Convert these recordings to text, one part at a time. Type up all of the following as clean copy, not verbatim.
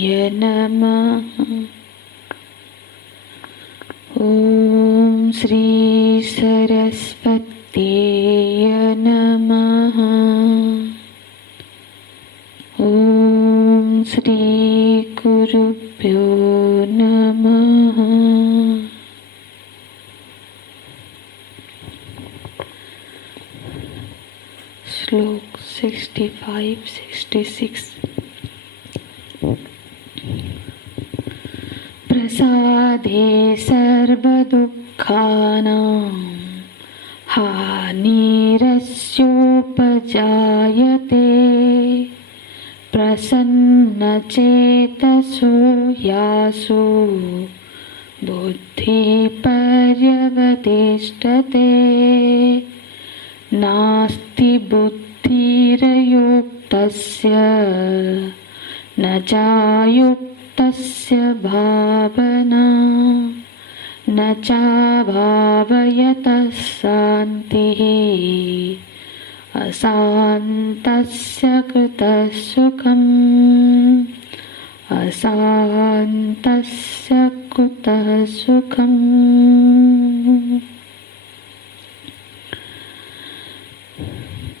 नमः। ॐ श्री सरस्वत्यै नमः। ॐ श्री गुरुभ्यो नमः। श्लोक 65-66। प्रसादे सर्वदुःखानां हानिरस्योपजायते। प्रसन्नचेतसो यासु बुद्धिपर्यवतिष्ठते। नास्ति बुद्धिरयुक्तस्य न चायुक्तस्य भावना न चाभावयतः शान्तिः। अशान्तस्य कृतः सुखम् अशान्तस्य कुतः सुखम्।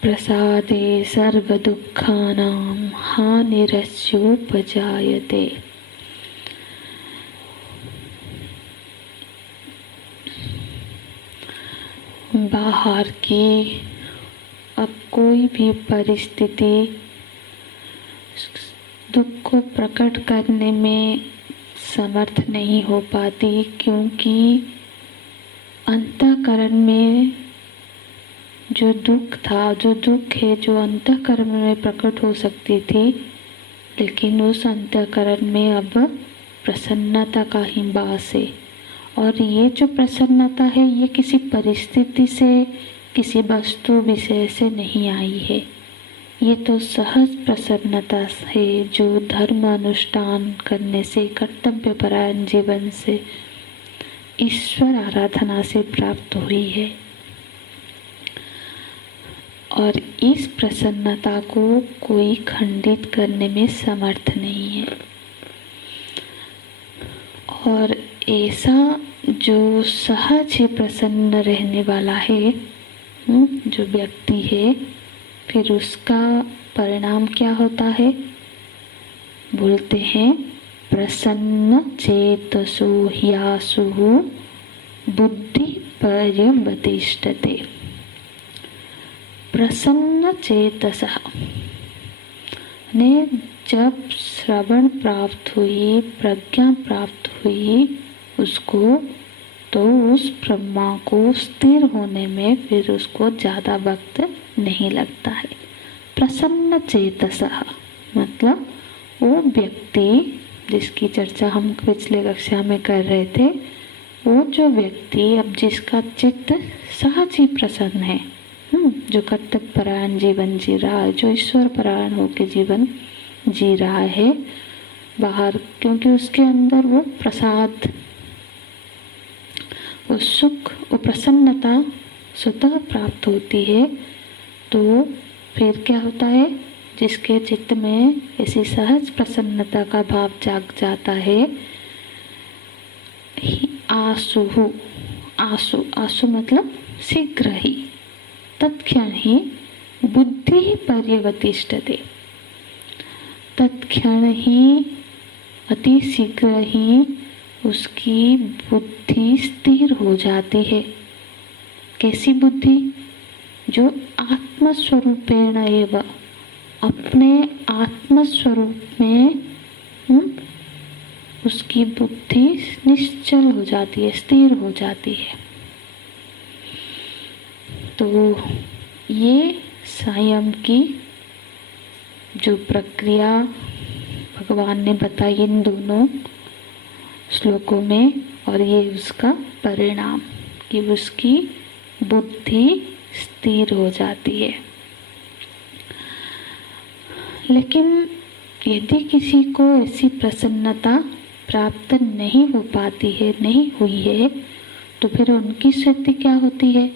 प्रसादे सर्वदुःखानां हानिरस्योपजायते। बाहर की अब कोई भी परिस्थिति दुख को प्रकट करने में समर्थ नहीं हो पाती, क्योंकि अंतःकरण में जो दुख था, जो दुख है, जो अंतःकरण में प्रकट हो सकती थी, लेकिन उस अंतःकरण में अब प्रसन्नता का ही वास है। और ये जो प्रसन्नता है, ये किसी परिस्थिति से, किसी वस्तु विषय से नहीं आई है। ये तो सहज प्रसन्नता है, जो धर्म अनुष्ठान करने से, कर्तव्यपरायण जीवन से, ईश्वर आराधना से प्राप्त हुई है। और इस प्रसन्नता को कोई खंडित करने में समर्थ नहीं है। और ऐसा जो सहज ही प्रसन्न रहने वाला है, जो व्यक्ति है, फिर उसका परिणाम क्या होता है? बोलते हैं प्रसन्न चेतसो ह्यासु बुद्धि पर्यवतिष्ठते। प्रसन्न चेतसः ने जब श्रवण प्राप्त हुई, प्रज्ञा प्राप्त हुई उसको, तो उस ब्रह्मा को स्थिर होने में फिर उसको ज़्यादा वक्त नहीं लगता है। प्रसन्न चेतसः मतलब वो व्यक्ति जिसकी चर्चा हम पिछले कक्षा में कर रहे थे, वो जो व्यक्ति अब जिसका चित्त सहज ही प्रसन्न है, जो कर्तव्यपरायण जीवन जी रहा है, जो ईश्वर परायण होकर जीवन जी रहा है बाहर, क्योंकि उसके अंदर वो प्रसाद, वो सुख, वो प्रसन्नता स्वतः प्राप्त होती है। तो फिर क्या होता है? जिसके चित्त में ऐसी सहज प्रसन्नता का भाव जाग जाता है, आसु आसु मतलब शीघ्र ही, तत्क्षण ही बुद्धि पर्यवतिष्ठते। तत्क्षण ही, अति शीघ्र ही उसकी बुद्धि स्थिर हो जाती है। कैसी बुद्धि? जो आत्मस्वरूपेण एव, अपने आत्मस्वरूप में उसकी बुद्धि निश्चल हो जाती है, स्थिर हो जाती है। तो ये संयम की जो प्रक्रिया भगवान ने बताई इन दोनों श्लोकों में, और ये उसका परिणाम कि उसकी बुद्धि स्थिर हो जाती है। लेकिन यदि किसी को ऐसी प्रसन्नता प्राप्त नहीं हो पाती है, नहीं हुई है, तो फिर उनकी स्थिति क्या होती है?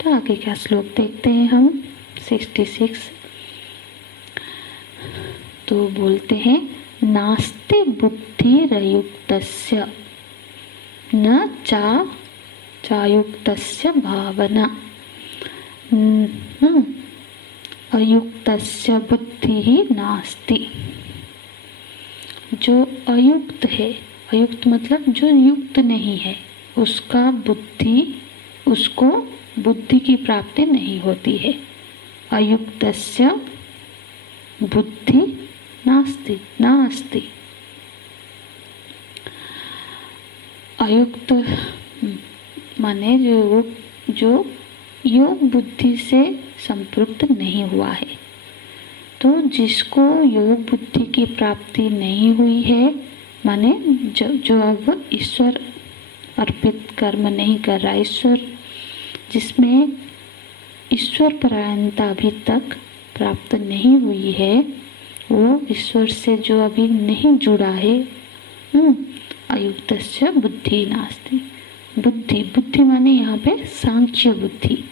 तो आगे का श्लोक देखते हैं हम, 66। तो बोलते हैं नास्ति बुद्धिरयुक्तस्य न चायुक्तस्य भावना। अयुक्तस्य बुद्धि नास्ति। जो अयुक्त है, अयुक्त मतलब जो युक्त नहीं है, उसको बुद्धि की प्राप्ति नहीं होती है। अयुक्तस्य बुद्धि नास्ति। अयुक्त माने जो योग बुद्धि से संपृक्त नहीं हुआ है। तो जिसको योग बुद्धि की प्राप्ति नहीं हुई है, माने जो अब ईश्वर अर्पित कर्म नहीं कर रहा, जिसमें ईश्वर परायणता अभी तक प्राप्त नहीं हुई है, वो ईश्वर से जो अभी नहीं जुड़ा है, अयुक्तस्य बुद्धि नास्ति। बुद्धि माने यहाँ पे सांख्य बुद्धि,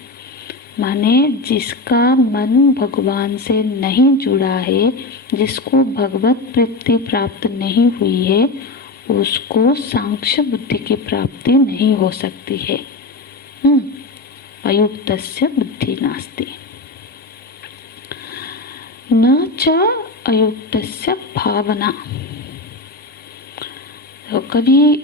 माने जिसका मन भगवान से नहीं जुड़ा है, जिसको भगवत प्रीति प्राप्त नहीं हुई है, उसको सांख्य बुद्धि की प्राप्ति नहीं हो सकती है। अयुक्तस्य बुद्धि नास्ति। न च अयुक्तस्य भावना। तो कभी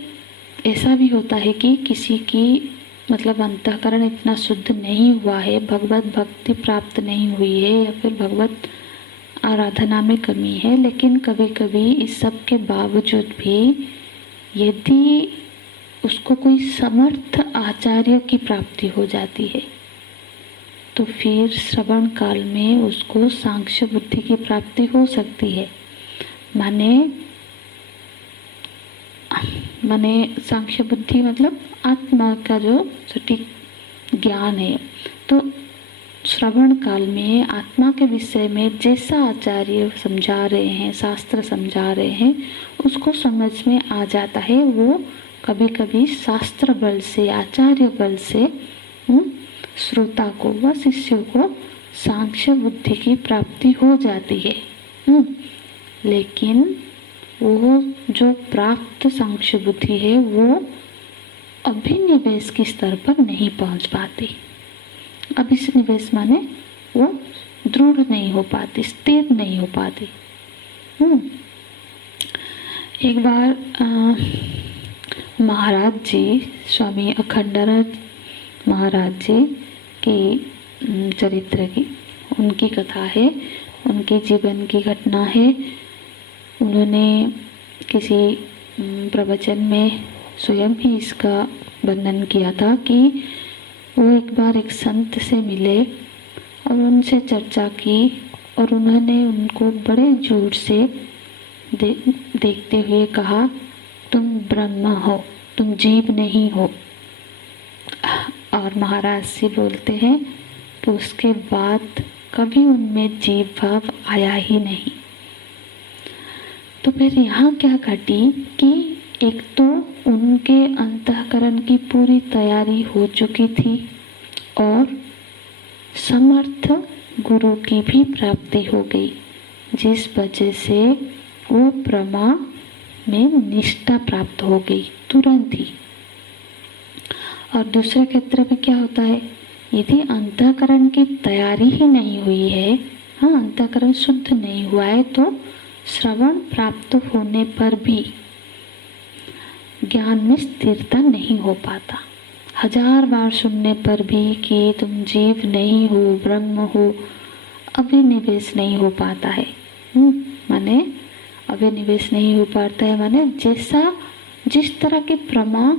ऐसा भी होता है कि किसी की मतलब अंतःकरण इतना शुद्ध नहीं हुआ है, भगवत भक्ति प्राप्त नहीं हुई है, या फिर भगवत आराधना में कमी है, लेकिन कभी कभी इस सब के बावजूद भी यदि उसको कोई समर्थ आचार्य की प्राप्ति हो जाती है, तो फिर श्रवण काल में उसको सांख्य बुद्धि की प्राप्ति हो सकती है। माने सांख्य बुद्धि मतलब आत्मा का जो सटीक ज्ञान है। तो श्रवण काल में आत्मा के विषय में जैसा आचार्य समझा रहे हैं, शास्त्र समझा रहे हैं, उसको समझ में आ जाता है। वो कभी कभी शास्त्र बल से, आचार्य बल से श्रोता को व शिष्य को सांख्य बुद्धि की प्राप्ति हो जाती है। लेकिन वो जो प्राप्त सांख्य बुद्धि है, वो अभिनिवेश के स्तर पर नहीं पहुंच पाती। अभिनिवेश माने वो दृढ़ नहीं हो पाती, स्थिर नहीं हो पाती। एक बार महाराज जी, स्वामी अखंडानंद महाराज जी की चरित्र की उनकी कथा है, उनके जीवन की घटना है। उन्होंने किसी प्रवचन में स्वयं ही इसका वर्णन किया था कि वो एक बार एक संत से मिले और उनसे चर्चा की, और उन्होंने उनको बड़े जोर से देखते हुए कहा, तुम ब्रह्म हो, तुम जीव नहीं हो। और महाराज जी बोलते हैं कि उसके बाद कभी उनमें जीव भाव आया ही नहीं। तो फिर यहाँ क्या घटी कि एक तो उनके अंतःकरण की पूरी तैयारी हो चुकी थी, और समर्थ गुरु की भी प्राप्ति हो गई, जिस वजह से वो प्रमा में निष्ठा प्राप्त हो गई तुरंत ही। और दूसरे क्षेत्र में क्या होता है, यदि अंतःकरण की तैयारी ही नहीं हुई है, अंतःकरण शुद्ध नहीं हुआ है, तो श्रवण प्राप्त होने पर भी ज्ञान में स्थिरता नहीं हो पाता। 1000 बार सुनने पर भी कि तुम जीव नहीं हो, ब्रह्म हो, अभिनिवेश नहीं हो पाता है। माने अभिनिवेश नहीं हो पाता है, माने जिस तरह की प्रमा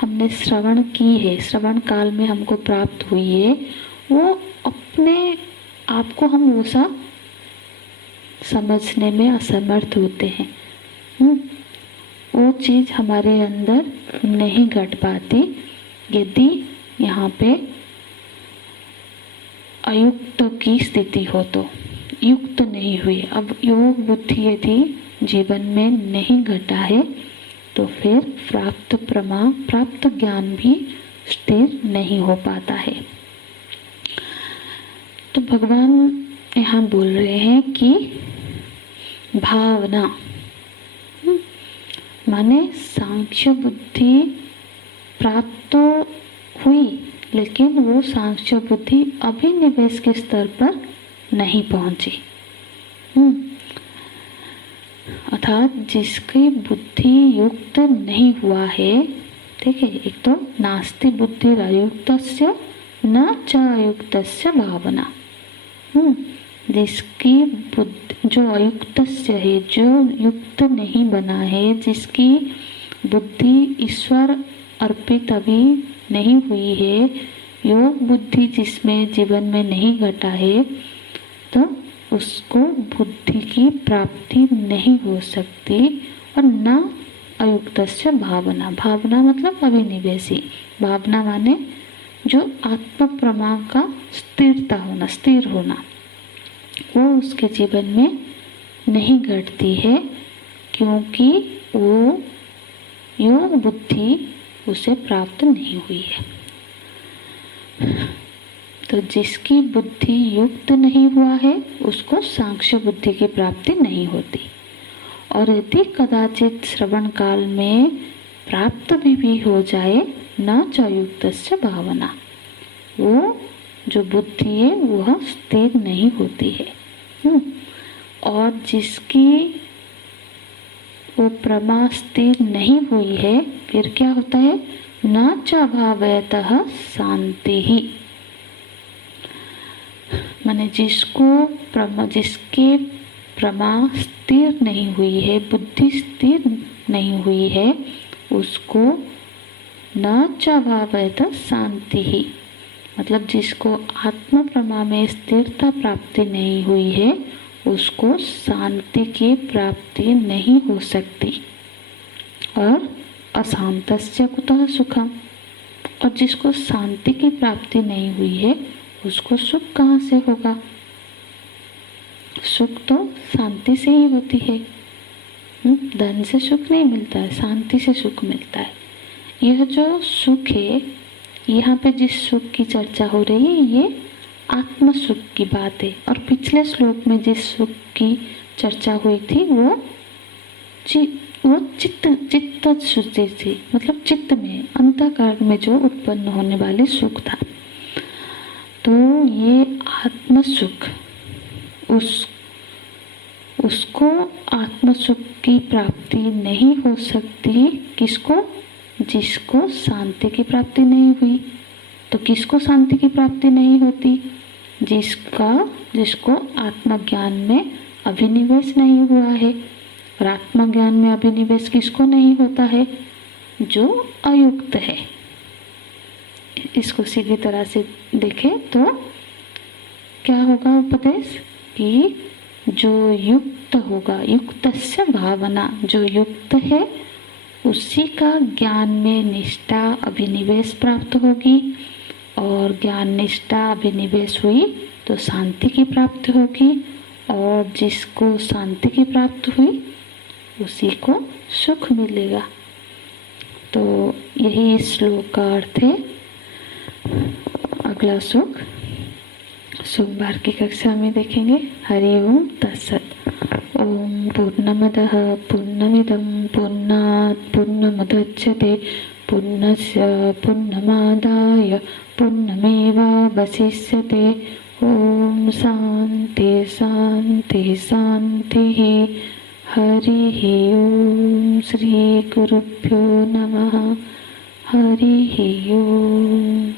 हमने श्रवण की है, श्रवण काल में हमको प्राप्त हुई है, वो अपने आप को हम वैसा समझने में असमर्थ होते हैं। वो चीज़ हमारे अंदर नहीं घट पाती यदि यहाँ पे अयुक्त की स्थिति हो, तो युक्त नहीं हुई। अब योग बुद्धि यदि जीवन में नहीं घटा है, तो फिर प्राप्त ज्ञान भी स्थिर नहीं हो पाता है। तो भगवान यहाँ बोल रहे हैं कि भावना माने सांख्य बुद्धि प्राप्त तो हुई, लेकिन वो सांख्य बुद्धि अभिनिवेश के स्तर पर नहीं पहुंची। अर्थात जिसकी बुद्धि युक्त नहीं हुआ है, ठीक है, एक तो नास्ति बुद्धि अयुक्तस्य न च अयुक्तस्य भावना। जिसकी बुद्धि जो अयुक्तस्य है, जो युक्त नहीं बना है, जिसकी बुद्धि ईश्वर अर्पित अभी नहीं हुई है, योग बुद्धि जिसमें जीवन में नहीं घटा है, तो उसको बुद्धि की प्राप्ति नहीं हो सकती। और न अयुक्तस्य भावना, भावना मतलब अभिनिवेशी, भावना माने जो आत्म प्रमा का स्थिरता होना, स्थिर होना, वो उसके जीवन में नहीं घटती है, क्योंकि वो योग बुद्धि उसे प्राप्त नहीं हुई है। तो जिसकी बुद्धि युक्त नहीं हुआ है, उसको सांख्य बुद्धि की प्राप्ति नहीं होती। और यदि कदाचित श्रवण काल में प्राप्त भी हो जाए, न च युक्तस्य भावना, वो जो बुद्धि है वह स्थिर नहीं होती है। और जिसकी वो प्रमा स्थिर नहीं हुई है, फिर क्या होता है, न च भावयतः शांति ही, माने जिसके प्रमा स्थिर नहीं हुई है, बुद्धि स्थिर नहीं हुई है, उसको न च भावयतः शांति ही, मतलब जिसको आत्म प्रमा में स्थिरता प्राप्ति नहीं हुई है, उसको शांति की प्राप्ति नहीं हो सकती। और अशांतस्य कुतः सुखम, और जिसको शांति की प्राप्ति नहीं हुई है, उसको सुख कहाँ से होगा? सुख तो शांति से ही होती है। धन से सुख नहीं मिलता है, शांति से सुख मिलता है। यह जो सुख है, यहाँ पे जिस सुख की चर्चा हो रही है, ये आत्म सुख की बात है। और पिछले श्लोक में जिस सुख की चर्चा हुई थी, वो चित्त शुद्धि थी, मतलब चित्त में, अंतःकरण में जो उत्पन्न होने वाले सुख था। तो ये आत्म सुख, उसको आत्म सुख की प्राप्ति नहीं हो सकती। किसको? जिसको शांति की प्राप्ति नहीं हुई। तो किसको शांति की प्राप्ति नहीं होती? जिसको आत्मज्ञान में अभिनिवेश नहीं हुआ है। और आत्मज्ञान में अभिनिवेश किसको नहीं होता है? जो अयुक्त है। इसको सीधी तरह से देखें तो क्या होगा उपदेश? कि जो युक्त होगा, युक्तस्य भावना, जो युक्त है उसी का ज्ञान में निष्ठा अभिनिवेश प्राप्त होगी। और ज्ञान निष्ठा अभिनिवेश हुई तो शांति की प्राप्ति होगी। और जिसको शांति की प्राप्ति हुई उसी को सुख मिलेगा। तो यही इस श्लोक का अर्थ है। अगला श्लोक सोमवार की कक्षा में देखेंगे। हरि ओम तत्सत। ओम पूर्णमदः पूर्णमिदं पूर्णात् पूर्णमुदच्यते पूर्णस्य पूर्णमादाय पूर्णमेवावशिष्यते। ओम शांति शांति शांतिः। हरिः ओम। श्री गुरुभ्यो नमः। हरिः ओम।